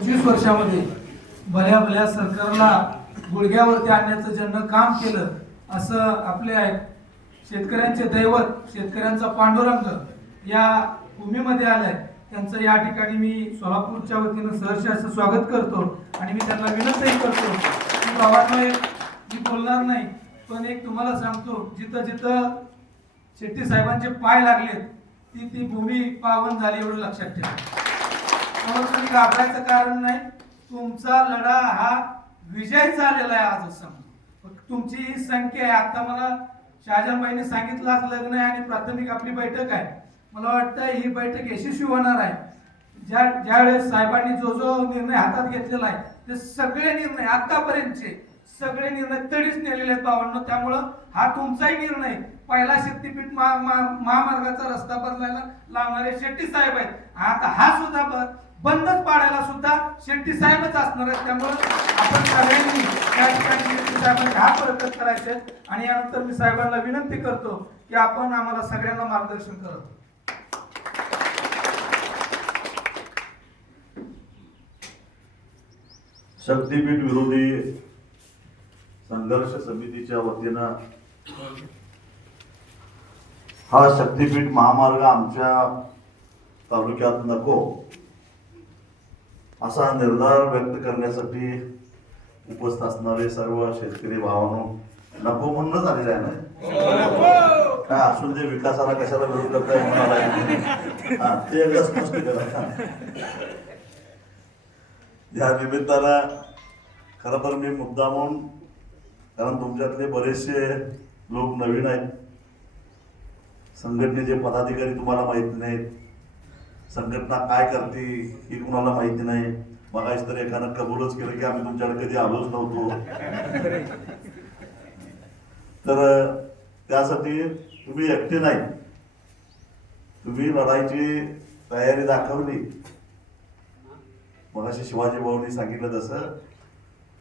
25 वर्षामध्ये भल्या भल्या सरकारला गुडघ्यावरती आणण्याचं ज्यांना काम केलं असं आपले शेतकऱ्यांचे दैवत, शेतकऱ्यांचा पांडुरंग या भूमीमध्ये आलाय. त्यांचं या ठिकाणी मी सोलापूरच्या वतीनं सहर्ष असं स्वागत करतो आणि मी त्यांना विनंती करतो की गावांना मी बोलणार नाही, पण एक तुम्हाला सांगतो, जिथं जिथं शेट्टी साहेबांचे पाय लागलेत ती ती भूमी पावन झाली एवढं लक्षात ठेवा. म्हणून तुम्ही घाबरायचं कारण नाही. तुमचा लढा हा विजय झालेला आहे. आजच सांगतो, तुमची संख्या आहे. आता मला शहाजानबाईंनी सांगितलं आज लग्न आहे आणि प्राथमिक आपली बैठक आहे. मला वाटतं ही बैठक यशस्वी होणार आहे. ज्यावेळेस साहेबांनी जो जो निर्णय हातात घेतलेला आहे ते सगळे निर्णय आतापर्यंतचे सगळे निर्णय तडीच नेलेले आहेत भावांनो. त्यामुळं हा तुमचाही निर्णय, पहिला शक्तीपीठ महामार्गाचा रस्ता बदलायला लावणारे शेट्टी साहेब आहेत. आता हा सुद्धा बंदच पाडायला सुद्धा शेट्टी साहेबच असणार आहेत. त्यामुळे आपण सगळ्यांनी त्या ठिकाणी शेट्टी साहेबांचे हात बळकट करायचे. आणि यानंतर मी साहेबांना विनंती करतो की आपण आम्हाला सगळ्यांना मार्गदर्शन करत. शक्तीपीठ विरोधी संघर्ष समितीच्या वतीनं हा शक्तीपीठ महामार्ग आमच्या तालुक्यात नको असा निर्धार व्यक्त करण्यासाठी उपस्थित असणारे सर्व शेतकरी भावांनो, नको म्हणूनच आलेले आहे ना, काय असून ते विकासाला कशाला विरोध करताय म्हणाला ते एकदा स्पष्ट करा. या निमित्तानं खरं तर मी मुद्दामून, कारण तुमच्यातले बरेचसे लोक नवीन आहेत, संघटनेचे पदाधिकारी तुम्हाला माहिती नाहीत, संघटना काय करते ही कुणाला माहिती नाही. मगाच तर एकानं कबूलच केलं की आम्ही तुमच्याकडे कधी आलोच नव्हतो. तर त्यासाठी तुम्ही एकटे नाही, तुम्ही लढाईची तयारी दाखवली. मगाशी शिवाजी भाऊंनी सांगितलं तसं,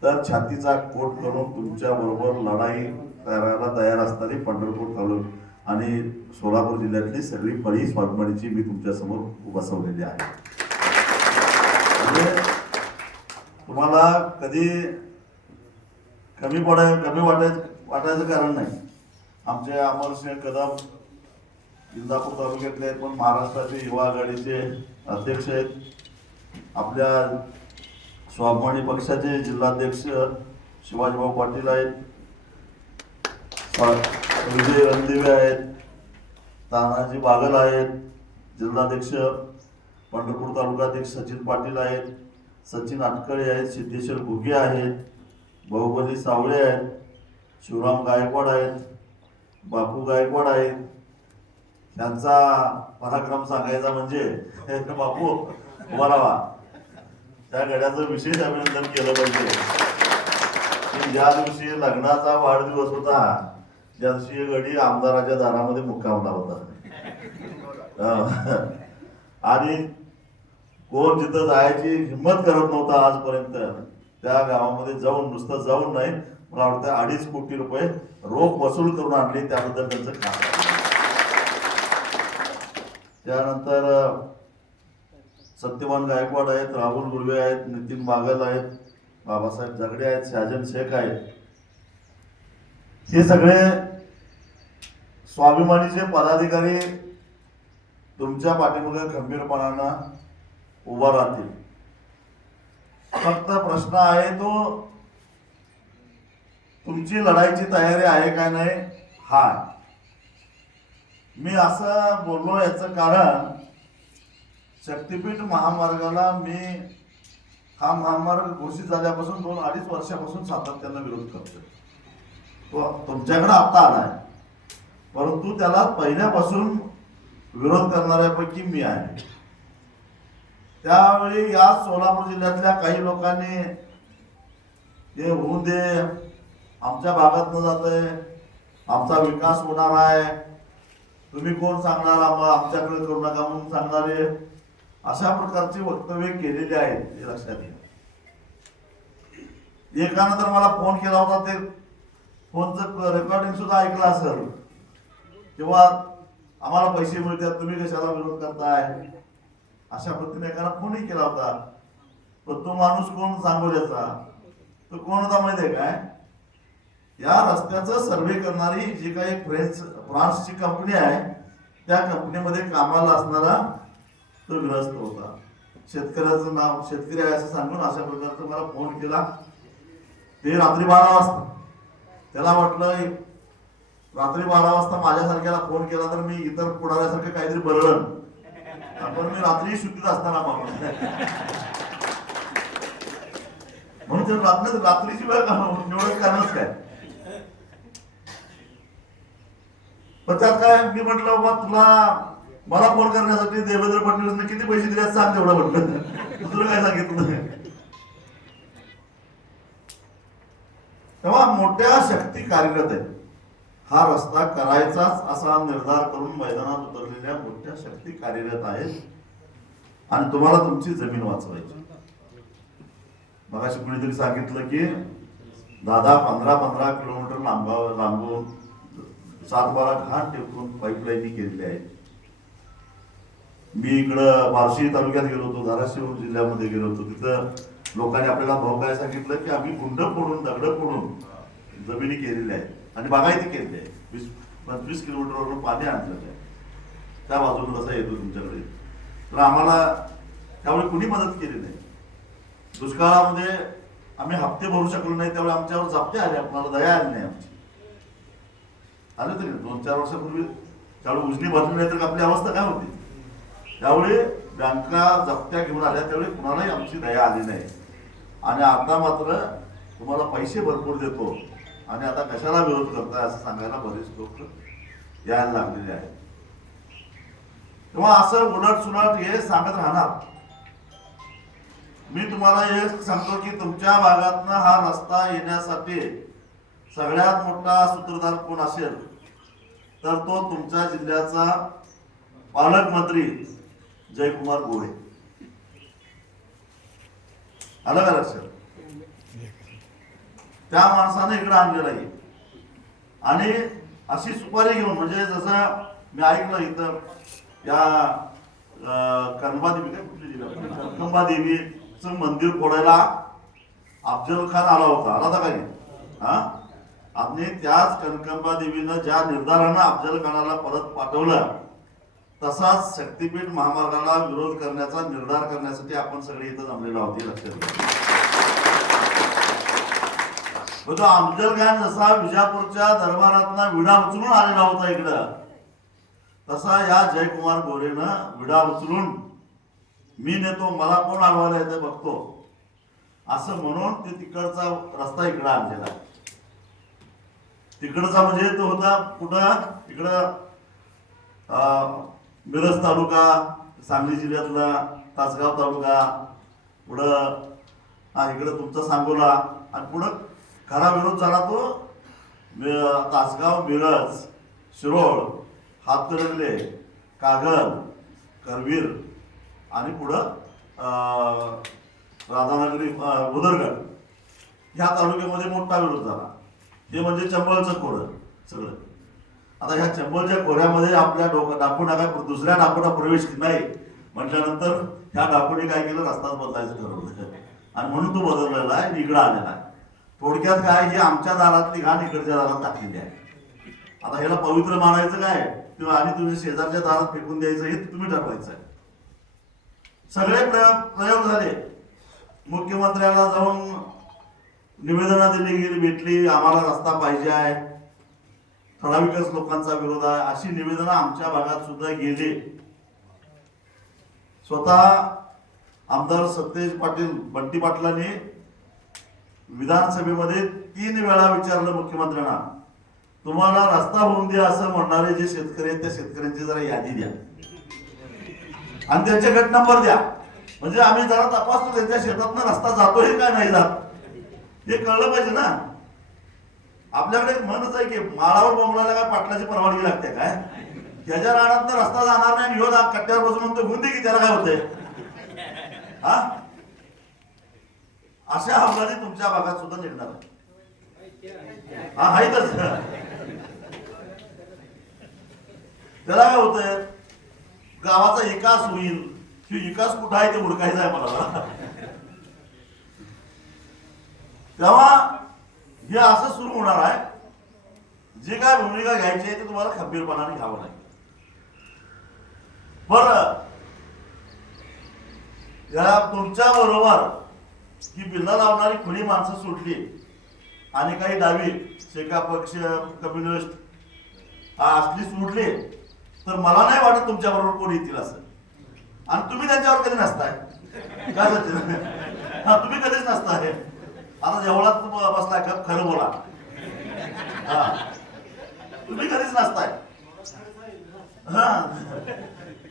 तर छातीचा कोट करून तुमच्या बरोबर लढाई करायला तयार असणारी पंढरपूर तालुका आणि सोलापूर जिल्ह्यातली सगळी फळी स्वाभिमानीची मी तुमच्या समोर बसवलेली आहे. म्हणजे तुम्हाला कधी कमी वाटायचं कारण नाही. आमचे अमरसिंह कदम इंदापूर तालुक्यातले आहेत, पण महाराष्ट्राचे युवा आघाडीचे अध्यक्ष आहेत. आपल्या स्वाभिमानी पक्षाचे जिल्हाध्यक्ष शिवाजीभाऊ पाटील आहेत, विजय रणदिवे आहेत, तानाजी बागल आहेत, जिल्हाध्यक्ष पंढरपूर तालुकाध्यक्ष सचिन पाटील आहेत, सचिन आटकळे आहेत, सिद्धेश्वर घुगे आहेत, बाहुबली सावळे आहेत, शिवराम गायकवाड आहेत, बापू गायकवाड आहेत. त्यांचा पराक्रम सांगायचा म्हणजे बापू उभा राहा, त्या गड्याचं विशेष अभिनंदन केलं पाहिजे. ज्या दिवशी लग्नाचा वाढदिवस होता त्या दिवशी गडी आमदाराच्या दारामध्ये मुक्कामला होता. आणि कोण जिथं जायची हिंमत करत नव्हता आजपर्यंत, त्या गावामध्ये जाऊन, नुसतं जाऊन नाही, मला वाटतं 2.5 कोटी रुपये रोख वसूल करून आणले. त्याबद्दल त्यांचं काम. त्यानंतर सत्यवान गायकवाड आहेत, राहुल गुळवे आहेत, नितीन बागल आहेत, बाबासाहेब झगडे आहेत, शहाजन शेख आहेत. हे सगळे स्वाभिमानीचे पदाधिकारी तुमच्या पाठीमागे खंबीरपणानं उभा राहतील. फक्त प्रश्न आहे तो, तुमची लढाईची तयारी आहे का नाही. हा मी असं बोललो याचं कारण, शक्तीपीठ महामार्गाला मी हा महामार्ग घोषित झाल्यापासून 2-2.5 वर्षापासून सातत्यानं विरोध करतोय. तो तुमच्याकडे आता आलाय, परंतु त्याला पहिल्यापासून विरोध करणाऱ्यापैकी मी आहे. त्यावेळी या सोलापूर जिल्ह्यातल्या काही लोकांनी हे होऊन दे, आमच्या भागात न जातंय, आमचा विकास होणार आहे, तुम्ही कोण सांगणार, आमच्याकडे करू नका म्हणून सांगणारे, अशा प्रकारची वक्तव्य केलेली आहेत. हे लक्षात घ्या. एकानं तर मला फोन केला होता, ते फोनचं रेकॉर्डिंग सुद्धा ऐकलं असेल, तेव्हा आम्हाला पैसे मिळतात, तुम्ही कशाला विरोध करताय, अशा पद्धतीने एकाला फोनही केला होता. पण तो माणूस कोण सांगोल्याचा, तो कोण होता माहिती आहे काय? या रस्त्याचं सर्वे करणारी जी काही फ्रान्सची कंपनी आहे त्या कंपनीमध्ये कामाला असणारा तो ग्रस्त होता. शेतकऱ्याचं नाव शेतकरी आहे असं सांगून अशा प्रकारचा मला फोन केला. ते रात्री 12 वाजता. त्याला वाटलं रात्री 12 वाजता माझ्यासारख्याला फोन केला तर मी इतर पुढाऱ्यासारखं काहीतरी बरळण, पण मी रात्री शुद्धीत असताना म्हणून रात्रीची वेळ निवडत कारणच काय. पण त्यात काय मी म्हटलं बाबा तुला मला फोन करण्यासाठी देवेंद्र फडणवीसने किती पैसे दिले सांग तेवढं म्हटलं. दुसरं काय सांगितलं. तेव्हा मोठ्या शक्ती कार्यरत आहेत. हा रस्ता करायचाच असा निर्धार करून मैदानात उतरलेल्या मोठ्या शक्ती कार्यरत आहेत आणि तुम्हाला तुमची जमीन वाचवायची. मगाशी कुणीतरी सांगितलं की 10-15 किलोमीटर लांबून 7-12 घाट टेकून पाईपलाईन केलेली आहे. मी इकडं बार्शी तालुक्यात गेलो होतो, धाराशिव जिल्ह्यामध्ये गेलो होतो. तिथं लोकांनी आपल्याला भाऊ काय सांगितलं की आम्ही गुंड फोडून दगड फोडून जमिनी केलेल्या आहेत आणि बागायती केलेली आहे. 20-25 किलोमीटरवरून पाणी आणलेलं आहे. त्या बाजूला कसा येतो तुमच्याकडे, तर आम्हाला त्यावेळी कुणी मदत केली नाही. दुष्काळामध्ये आम्ही हप्ते भरू शकलो नाही, त्यावेळी आमच्यावर जाप्ते आले, आपल्याला दया आली नाही आमची. आले तरी 2-4 वर्षापूर्वी त्यावेळी उजनी भरली नाही तर आपली अवस्था काय होती. त्यावेळी बँका जप्त्या घेऊन आल्या, त्यावेळी कुणालाही आमची दया आली नाही. आणि आता मात्र तुम्हाला पैसे भरपूर देतो आणि आता कशाला विरोध करताय असं सांगायला बरेच लोक यायला लागलेले आहेत. तेव्हा असं उलट सुलट हे सांगत राहणार. मी तुम्हाला हे सांगतो की तुमच्या भागातनं हा रस्ता येण्यासाठी सगळ्यात मोठा सूत्रधार कोण असेल तर तो तुमच्या जिल्ह्याचा पालकमंत्री जयकुमार गोरे. आलं का लक्षात? त्या माणसाने इकडे आणलेला आहे आणि अशी सुपारी घेऊन, म्हणजे जसं मी ऐकलं इथं या कनकंबा देवीचं मंदिर फोडायला अफजल खान आला होता, आला होता का नाही? आणि त्याच कनकंबा देवीनं ज्या निर्धारानं अफजल खानाला परत पाठवलं तसाच शक्तीपीठ महामार्गाला विरोध करण्याचा निर्धार करण्यासाठी आपण सगळे इथं जमलेलो आहोत. लक्षात घ्या. अफजल खान जसा विजापूरच्या दरबारातला विडा उचलून आलेला होता इकडं, तसा या जयकुमार गोरेनं विडा उचलून मी नेतो, मला कोण अडवायला येते बघतो असं म्हणून ते तिकडचा रस्ता इकडं आणलेला आहे. तिकडचा म्हणजे तो होता कुठं, इकडं मिरज तालुका, सांगली जिल्ह्यातला तासगाव तालुका, पुढं इकडं तुमचा सांगोला आणि पुढं खरा विरोध झाला तो तासगाव, मिरज, शिरोळ, हातकणंगले, कागल, करवीर आणि पुढं राधानगरी, उदरगड ह्या तालुक्यामध्ये मोठा विरोध झाला. हे म्हणजे चंबळचं खोरं सगळं. आता ह्या चंबळच्या खोऱ्यामध्ये आपल्या डाकूना काय दुसऱ्या डाकूना प्रवेश नाही म्हटल्यानंतर ह्या डाकूने काय केलं, रस्ताच बदलायचं ठरवलं आणि म्हणून तो बदललेला आहे, इकडं आलेला आहे. थोडक्यात काय, ही आमच्या दारातली घाण इकडच्या दारात टाकलेली आहे. आता ह्याला पवित्र मानायचं काय किंवा आणि तुम्ही शेजारच्या दारात फेकून द्यायचं हे तुम्ही ठरवायचं आहे. सगळे प्रयोग झाले. मुख्यमंत्र्याला जाऊन निवेदनं दिली गेली, भेटली, आम्हाला रस्ता पाहिजे आहे, ठराविकच लोकांचा विरोध आहे, अशी निवेदनं आमच्या भागात सुद्धा गेली. स्वतः आमदार सतेज पाटील, बंटी पाटलांनी विधानसभेमध्ये 3 वेळा विचारलं मुख्यमंत्र्यांना, तुम्हाला रस्ता होऊन द्या असं म्हणणारे जे शेतकरी आहेत त्या शेतकऱ्यांची जरा यादी द्या आणि त्यांचे गट नंबर द्या, म्हणजे आम्ही जरा तपासतो त्यांच्या शेतातनं रस्ता जातोय काय नाही जात हे कळलं पाहिजे ना. आपल्याकडे म्हणच आहे की माळावर बोंबलायला काय पाटलाची परवानगी लागते काय, ह्याच्या रानात रस्ता जाणार नाही, ह्यो कट्ट्यावर बसून म्हणतो होऊन दे की त्याला काय होतंय. हा, अशा हंगामी तुमच्या भागात सुद्धा निघणार आहे. हा आहेतच. त्याला काय होतंय, गावाचा विकास होईल, की विकास कुठं आहे ते हुडकायचा आहे मला. तेव्हा हे असं सुरू होणार आहे. जी काय भूमिका घ्यायची आहे ती तुम्हाला खंबीरपणाने घ्यावं लागेल. बरं, या तुमच्या बरोबर ही बिल्ला लावणारी खुली माणसं सुटली आणि काही डावी शेका पक्ष कम्युनिस्ट असली सुटली तर मला नाही वाटत तुमच्या बरोबर कोणी येतील असं. आणि तुम्ही त्यांच्यावर कधी नसताय काय हा, तुम्ही कधीच नसताय. आता जेवढात बसलाय का खरं बोला. हा, तुम्ही कधीच नसताय. हा,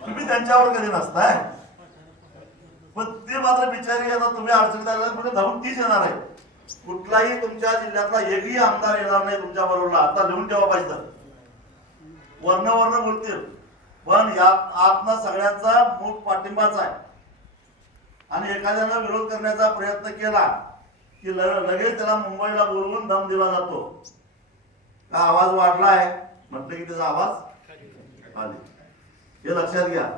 तुम्ही त्यांच्यावर कधी नसताय. पण ते मात्र बिचारी आता तुम्ही अडचणीत आल्यावर म्हणजे धावून तीच येणार आहे. कुठलाही तुमच्या जिल्ह्यातला एकही आमदार येणार नाही तुमच्या बरोबरला. आता लिहून ठेवा पाहिजे. वर्ण बोलतील पण यात आतनं सगळ्यांचा मूळ पाठिंबाच आहे. आणि एखाद्याला विरोध करण्याचा प्रयत्न केला की लगेच त्याला मुंबईला बोलवून दम दिला जातो. का आवाज वाढलाय म्हटलं की त्याचा आवाज आले, हे लक्षात घ्या.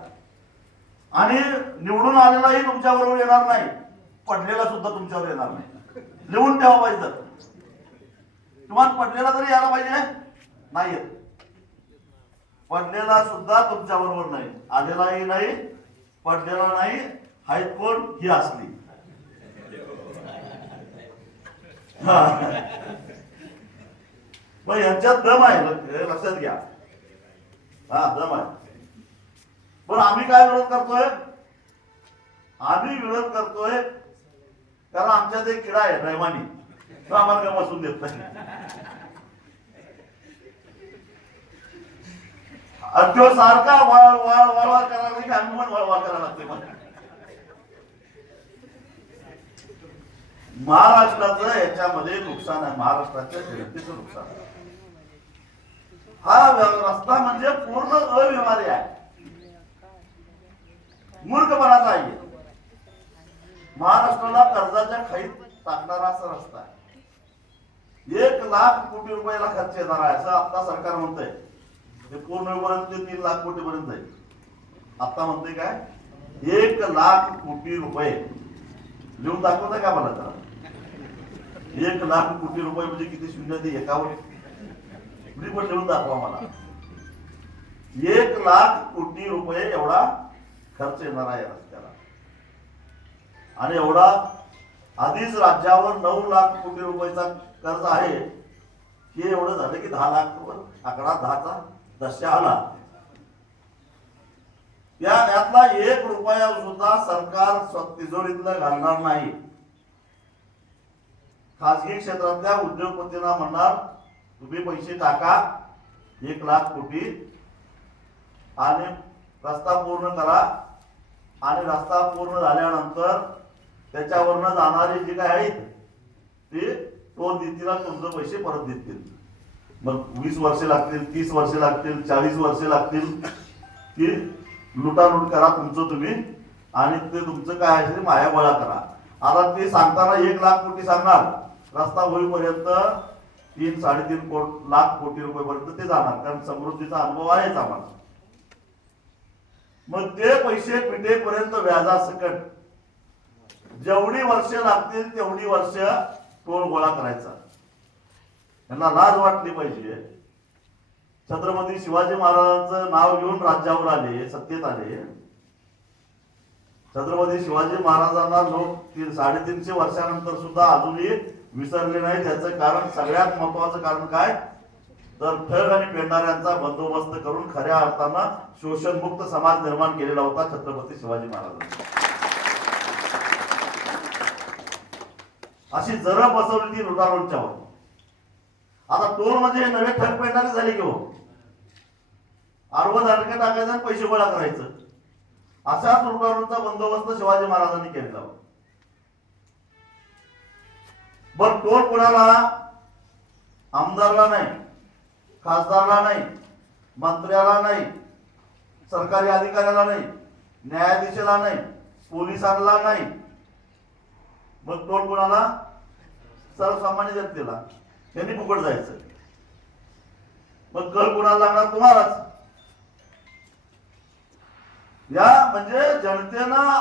आणि निवडून आलेलाही तुमच्या बरोबर येणार नाही, पडलेला सुद्धा तुमच्यावर येणार नाही. लिहून ठेवा पाहिजे. तुम्हाला पडलेला तरी यायला पाहिजे, नाही येत. पडलेला सुद्धा तुमच्या बरोबर नाही, आलेलाही नाही, पडलेला नाही. हायत कोण ही असली. मग यांच्यात दम आहे, लक्षात घ्या. हा, दम आहे. पण आम्ही काय विरोध करतोय? आम्ही विरोध करतोय कारण आमच्यात एक किडा आहे रहिमानी, तो आम्हाला काय बसून देत नाही. तो सारखा वळवा करायला लागला की आम्ही पण वळवा करायला लागते. महाराष्ट्राचं याच्यामध्ये नुकसान आहे, महाराष्ट्राच्या जनतेचं नुकसान आहे. हा रस्ता म्हणजे पूर्ण अव्यवहार्य आहे, मूर्खपणाचा आहे. महाराष्ट्राला कर्जाच्या खाईत टाकणारा असा रस्ता आहे. 1,00,000 कोटी रुपयाला खर्च येणार आहे असं आता सरकार म्हणतंय. ते पूर्ण होईपर्यंत 3 लाख कोटी पर्यंत जाईल. आता म्हणतोय काय 1,00,000 कोटी रुपये. लिहून दाखवताय का मला जरा? 1,00,000 कोटी रुपये म्हणजे किती शून्य ते एकावर पण लिहून दाखवा मला. 1,00,000 कोटी रुपये एवढा खर्च येणार आहे रस्त्याला. आणि एवढा आधीच राज्यावर 9 लाख कोटी रुपयाचा कर्ज आहे. हे एवढं झालं की 10 लाख वर आकडा 10चा दशा आला. यातला 1 रुपया सुद्धा सरकार तिजोरीतला घालणार नाही. खासगी क्षेत्रातल्या उद्योगपतींना म्हणणार तुम्ही पैसे टाका 1,00,000 कोटी आणि रस्ता पूर्ण करा. आणि रस्ता पूर्ण झाल्यानंतर त्याच्यावरनं जाणारे जे काय आहेत ते टोल देतील आणि तुमचे पैसे परत देतील. मग 20 वर्षे लागतील, 30 वर्षे लागतील, 40 वर्षे लागतील की लुटालूट करा तुमचं तुम्ही आणि ते तुमचं काय असेल माया गोळा करा. आता ते सांगताना 1,00,000 कोटी सांगणार, रस्ता होईपर्यंत 3-3.5 लाख कोटी रुपयेपर्यंत ते जाणार. कारण समृद्धीचा अनुभव आहेच आम्हाला. मग ते पैसे पिटेपर्यंत व्याजासकट जेवढी वर्ष लागतील तेवढी वर्ष टोल गोळा करायचा. यांना लाज वाटली पाहिजे. छत्रपती शिवाजी महाराजांचं नाव घेऊन राज्यावर आले, सत्तेत आले. छत्रपती शिवाजी महाराजांना लोक 350 वर्षानंतर सुद्धा अजूनही विसरले नाही. त्याचं कारण, सगळ्यात महत्वाचं कारण काय तर ठग आणि पेंढाऱ्यांचा बंदोबस्त करून खऱ्या अर्थानं शोषणमुक्त समाज निर्माण केलेला होता छत्रपती शिवाजी महाराजांनी. अशी जरा बसवली ती लुटारूंच्यावर. आता टोल म्हणजे नवे ठग पेंढारे झाले की हो. आडवं दांडकं टाकायचं आणि पैसे गोळा करायचं. अशाच लुटारूंचा बंदोबस्त शिवाजी महाराजांनी केलेला होता. बर, टोल कोणाला? आमदारला नाही, खासदारला नाही, मंत्र्याला नाही, सरकारी अधिकाऱ्याला नाही, न्यायाधीशाला नाही, पोलिसांना नाही. मग टोल कोणाला? सर्वसामान्य जनतेला. त्यांनी फुकट जायचं. मग कर कोणाला लागणार? तुम्हालाच. या म्हणजे जनतेनं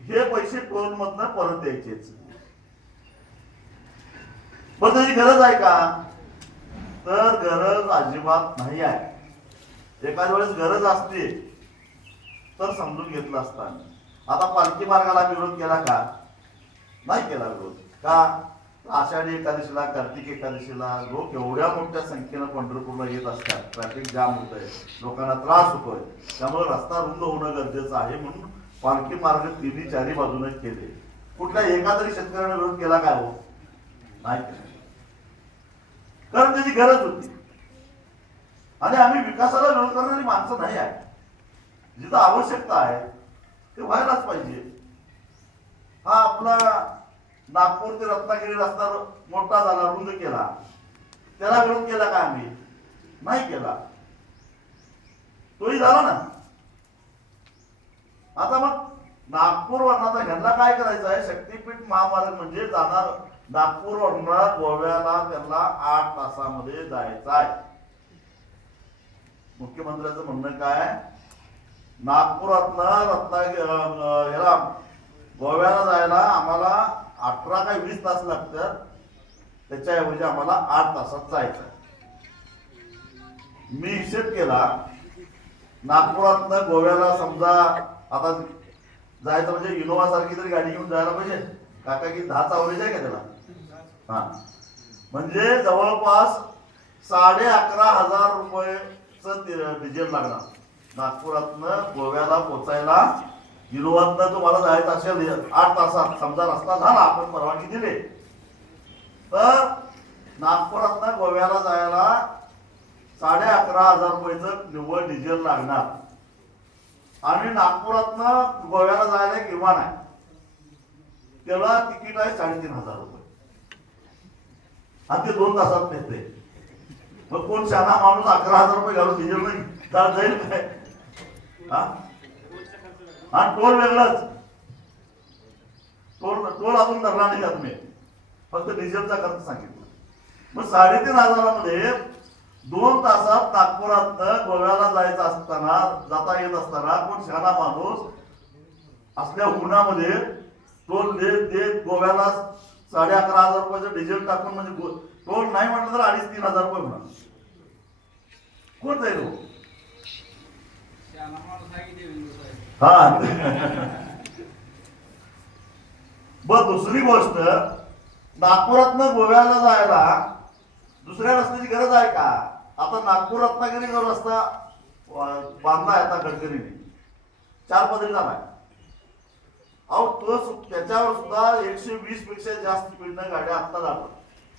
हे पैसे टोल मधनं परत द्यायचेच. पण त्याची गरज आहे का? तर गरज अजिबात नाही आहे. एखाद्या वेळेस गरज असते तर समजून घेतलं असतं. आता पालखी मार्गाला विरोध केला का? नाही केला विरोध. का? आषाढी एकादशीला, कार्तिक एकादशीला लोक एवढ्या मोठ्या संख्येनं पंढरपूरला येत असतात, ट्रॅफिक जाम होत आहे, लोकांना त्रास होतोय, त्यामुळे रस्ता रुंद होणं गरजेचं आहे म्हणून पालखी मार्ग तिन्ही चारी बाजूने केले. कुठल्या एका तरी शेतकऱ्याने विरोध केला काय? हो, नाही केला. कारण त्याची गरज होती. आणि आम्ही विकासाला विरोध करणारी माणसं नाही आहे. जिथं आवश्यकता आहे ते व्हायलाच पाहिजे. हा आपला नागपूर ते रत्नागिरी रस्ता मोठा झाला, रुंद केला, त्याला विरोध केला का आम्ही? नाही केला. तोही झाला ना. आता मग नागपूर वरनं ह्यांना काय करायचं आहे? शक्तीपीठ महामार्ग म्हणजे जाणार नागपूर वरून गोव्याला त्यांना 8 तासामध्ये जायचं आहे. मुख्यमंत्र्यांचं म्हणणं काय? नागपुरातनं ह्याला गोव्याला जायला आम्हाला 18 काय 20 तास लागतात, त्याच्याऐवजी आम्हाला 8 तासात जायचं. मी हिशेब केला, नागपुरातनं गोव्याला समजा आता जायचं म्हणजे इनोवा सारखी तरी गाडी घेऊन जायला पाहिजे. काका की 10चा अवरेज आहे का त्याला? हा, म्हणजे जवळपास 11,500 रुपयेचं डिझेल लागणार. नागपुरातनं गोव्याला पोचायला इनोवातनं तुम्हाला जायचं असेल 8 तासात, समजा रस्ता झाला, आपण परवानगी दिली, तर नागपुरातनं गोव्याला जायला 11,500 रुपयेचं निव्वळ डिझेल लागणार. आणि नागपुरातनं गोव्याला जायला एक विमान आहे, त्याला तिकीट आहे 3,500 रुपये, आणि ते 2 तासात नेते. मग कोण शहाणा माणूस 11,000 रुपये घालून डिझेल नाही जाईल काय? आणि टोल वेगळाच, टोल अजून धरला नाही का तुम्ही? फक्त डिझेलचा खर्च सांगितला. मग 3,500 मध्ये 2 तासात नागपुरात गोव्याला जायचं असताना, जाता येत असताना कोण शहाणा माणूस असल्या उन्हामध्ये टोल देत गोव्याला 11,500 रुपयाचं डिझेल टाकून, म्हणजे टोल नाही म्हटलं तर 2,500-3,000 रुपये होणार. कोण जाईल? हा. बर, दुसरी गोष्ट, नागपुरातनं गोव्याला जायला दुसऱ्या रस्त्याची गरज आहे का? आता नागपूर रत्नागिरी जो रस्ता बांधला आहे आता गडकरीने, 4 पदरी झालाय. अहो, तो त्याच्यावर सुद्धा 120 पेक्षा जास्त स्पीडनं गाड्या आता जातात.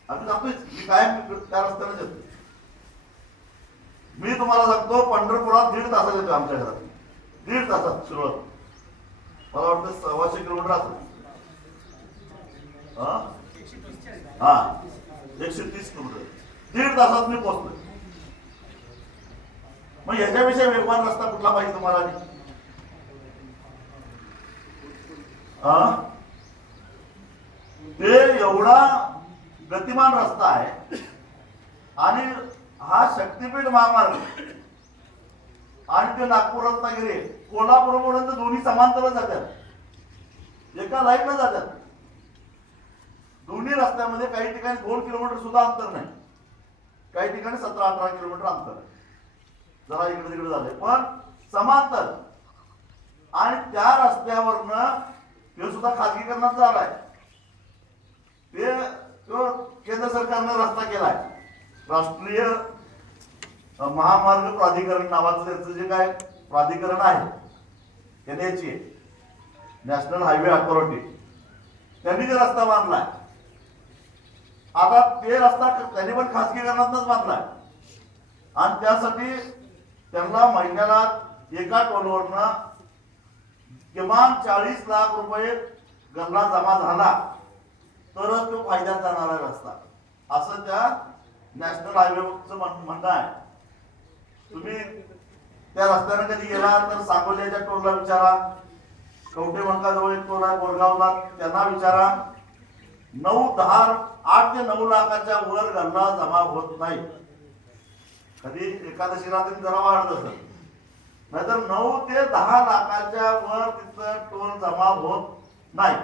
आम्ही जातोय, मी कायम त्या रस्त्याने येतो. मी तुम्हाला सांगतो, पंढरपुरात 1.5 तासात येतो आमच्या घरात. 1.5 तासात सुरुवात. मला वाटतं 125 किलोमीटर असेल. हा, 130 किलोमीटर 1.5 तासात मी पोहोचलोय. मग याच्यापेक्षा वेगवान रस्ता कुठला पाहिजे तुम्हाला? ते एवढा गतिमान रस्ता आहे. आणि हा शक्तीपीठ महामार्ग, आणि ते नागपूर रत्नागिरी कोल्हापूरपर्यंत दोन्ही समांतर जातात, एका लाईनला जातात. दोन्ही रस्त्यामध्ये काही ठिकाणी 2 किलोमीटर सुद्धा अंतर नाही, काही ठिकाणी 17-18 किलोमीटर अंतर आहे. जरा इकडे तिकडे झाले, पण समांतर. आणि त्या रस्त्यावरनं ते सुद्धा खाजगीकरणात झालाय. तो केंद्र सरकारने रस्ता केलाय. राष्ट्रीय महामार्ग प्राधिकरण नावाचं त्याचं जे काय प्राधिकरण आहे, NHA, नॅशनल हायवे अथॉरिटी, त्यांनी ते रस्ता बांधलाय. आता ते रस्ता त्यांनी पण खासगीकरणातच बांधलाय. आणि त्यासाठी त्यांना महिन्याला एका टोलवरनं किमान 40 लाख रुपये गल्ला जमा झाला तरच तो फायद्यात जाणारा रस्ता, असं त्या नॅशनल हायवेचं म्हणणं आहे. तुम्ही त्या रस्त्याने कधी गेला तर सांगोल्याच्या टोलला विचारा, कवठेमंकाजवळ एक टोल आहे बोरगावला, त्यांना विचारा. 8 ते 9 लाखाच्या वर गल्ला जमा होत नाही. कधी एकादशीला तरी जरा वाढत असत, नाहीतर 9 ते 10 लाखाच्या वर तिथं टोल जमा होत नाही.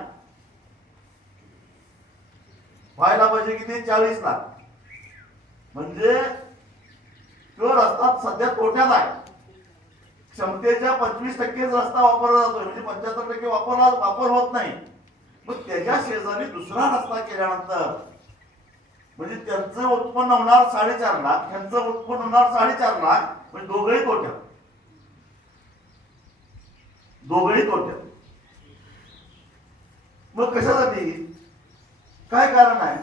व्हायला पाहिजे किती 40 लाख. म्हणजे तो रस्ता सध्या तोट्यात आहे. क्षमतेच्या 25% रस्ता वापरला जातोय, म्हणजे 75% वापर होत नाही. मग त्याच्या शेजारी दुसरा रस्ता केल्यानंतर म्हणजे त्यांचं उत्पन्न होणार 4.5 लाख, त्यांचं उत्पन्न होणार 4.5 लाख, म्हणजे दोघंही तोट्यात. मग कशासाठी, काय कारण आहे?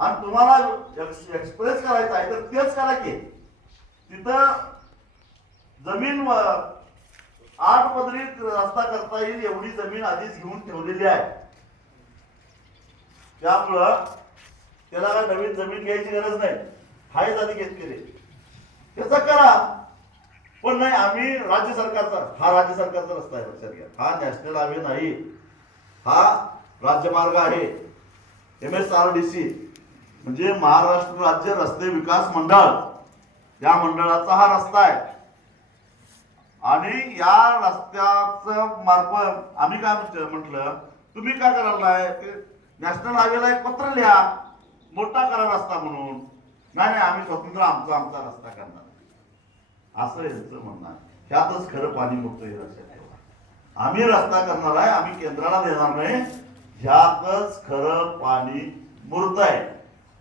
आणि तुम्हाला एक्सप्रेस करायचं आहे तर तेच करा की तिथं जमीन 8 पदरी रस्ता करता येईल एवढी जमीन आधीच घेऊन ठेवलेली आहे. त्यामुळं त्याला काय नवीन जमीन घ्यायची गरज नाही, हाय आधी घेतलेली त्याचा करा. पण नाही, आम्ही राज्य सरकारचा, हा राज्य सरकारचा रस्ता आहे, लक्षात घ्या. हा नॅशनल हायवे नाही, हा राज्यमार्ग आहे. MSRDC म्हणजे महाराष्ट्र राज्य रस्ते विकास मंडळ, या मंडळाचा हा रस्ता आहे. आणि या रस्त्याचं मार्फत आम्ही काय म्हटलं, तुम्ही काय करायला नॅशनल हायवेला एक पत्र लिहा, मोठा करा रस्ता म्हणून. नाही आम्ही स्वतंत्र आमचा रस्ता करणार, असं यांचं म्हणणं आहे. ह्यातच खरं पाणी मुक्त हे लक्षात ठेवा. आम्ही रस्ता करणार आहे, आम्ही केंद्राला देणार नाही, ह्यातच खरं पाणी मूर्त आहे.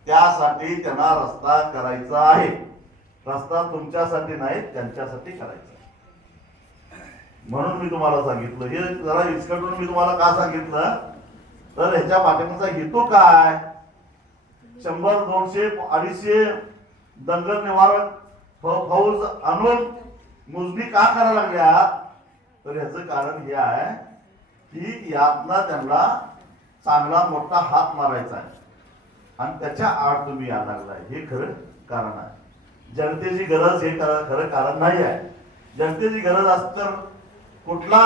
त्यासाठी त्यांना रस्ता करायचा आहे. रस्ता तुमच्यासाठी नाही, त्यांच्यासाठी करायचा. म्हणून मी तुम्हाला सांगितलं, हे जरा इचकटून मी तुम्हाला का सांगितलं तर ह्याच्या पाठिंबाचा हेतू काय, 100, 200, 250 दंगल निवारक फौज आणून मोजणी का करायला लागल्या, तर ह्याचं कारण हे आहे की यातनं त्यांना चांगला मोठा हात मारायचा आहे आणि त्याच्या आड तुम्ही यायला लागलाय, हे खरं कारण आहे. जनतेची गरज हे खरं कारण नाही आहे. जनतेची गरज असत तर कुठला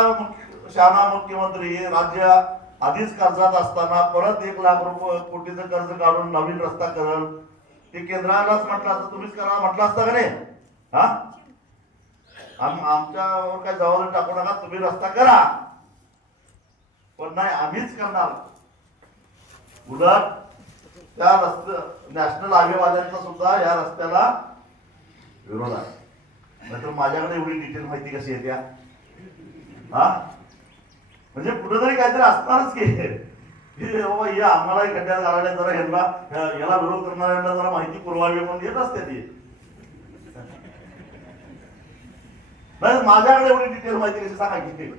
शहाणा मुख्यमंत्री राज्य आधीच कर्जात असताना परत 1 लाख कोटीचं कर्ज काढून नवीन रस्ता करल, ते केंद्रालाच म्हटलं असतं, तुम्हीच करा म्हटलं असतं का नाही? हा, आमच्यावर काय जबाबदारी टाकू नका, तुम्ही रस्ता करा. पण नाही, आम्हीच करणार. उलट त्या नॅशनल हायवे वाल्यांचा सुद्धा या रस्त्याला विरोध आहे. नाहीतर माझ्याकडे एवढी डिटेल माहिती कशी येत्या? हा, म्हणजे कुठेतरी काहीतरी असणारच की बाबा हे आम्हाला खड्ड्यात घालायला जरा याला विरोध करणाऱ्यांना जरा माहिती पुरवावी म्हणून येत असते ती. नाही, माझ्याकडे एवढी डिटेल माहिती कशी सांगायची?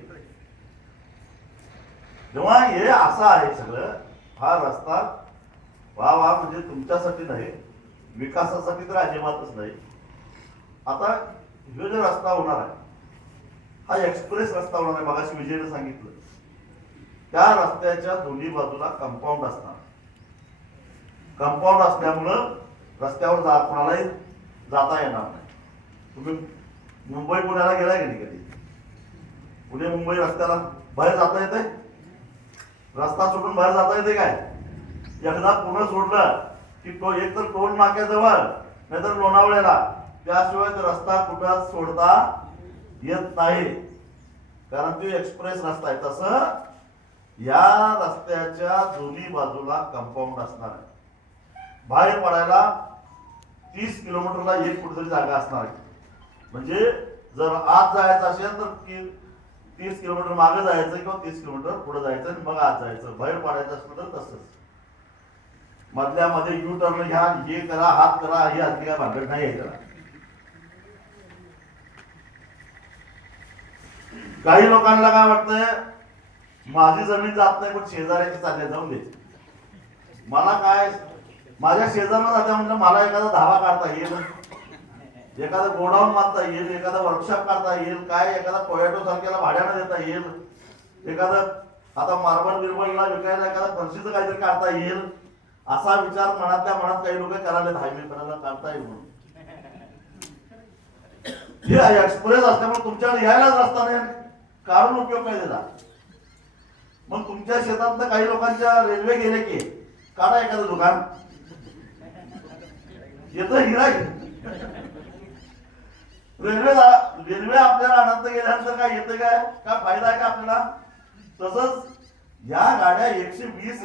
जेव्हा हे असं आहे सगळं, हा रस्ता वा म्हणजे तुमच्यासाठी नाही, विकासासाठी तर अजिबातच नाही. आता हे जो रस्ता होणार आहे हा एक्सप्रेस रस्ता होणार आहे. मगाशी विजयने सांगितलं, त्या रस्त्याच्या दोन्ही बाजूला कंपाऊंड असणार. कंपाऊंड असल्यामुळं रस्त्यावर कोणालाही जाता येणार नाही. तुम्ही मुंबई पुण्याला गेलाय की नाही कधी? पुणे मुंबई रस्त्याला बाहेर जाता येते? रस्ता सोडून बाहेर जाता येते काय? एकदा पुणे सोडलं की तो एक तर टोल नाक्याजवळ नाहीतर लोणावळ्याला, त्याशिवाय रस्ता कुठं सोडता येत नाही, कारण तो एक्सप्रेस रस्ता आहे. तसं या रस्त्याच्या दोन्ही बाजूला कंपाऊंड असणार आहे. बाहेर पडायला 30 किलोमीटरला एक कुठेतरी जागा असणार आहे. म्हणजे जर आत जायचं असेल तर 30 किलोमीटर मागे जायचं किंवा 30 किलोमीटर पुढे जायचं आणि मग आत जायचं. बाहेर पडायचं असलं तर तसंच. मधल्या मध्ये यू टर्न घ्या, हे करा, हात करा, हे असली काय भानगड नाही आहे त्याला. काही लोकांना काय वाटतंय, माझी जमीन जात नाही पण शेजाऱ्याची चालले, जाऊन दे. मला काय, माझ्या शेजारला जात्या म्हणलं मला एखादा धाबा काढता येईल, एखादा गोडाऊन बांधता येईल, एखादा वर्कशॉप काढता येईल, काय एखादा टोयॅटो सारख्याला भाड्याने देता येईल, एखादं आता मार्बल बिरबलला विकायला एखादा फरशीचं काहीतरी काढता येईल, असा विचार मनातल्या मनात काही लोक करायला, हायवे करायला काढता येईल म्हणून. हे एक्सप्रेस असल्यामुळे तुमच्याकडे यायलाच रस्ता नाही, काढून उपयोग काय त्याचा? मग तुमच्या शेतातलं काही लोकांच्या रेल्वे गेले की काढा एखादं दुकान, येतं हिरा. रेल्वे आपल्याला अनंत गेल्यानंतर काय येतं काय फायदा आहे का आपल्याला? तसंच या गाड्या 120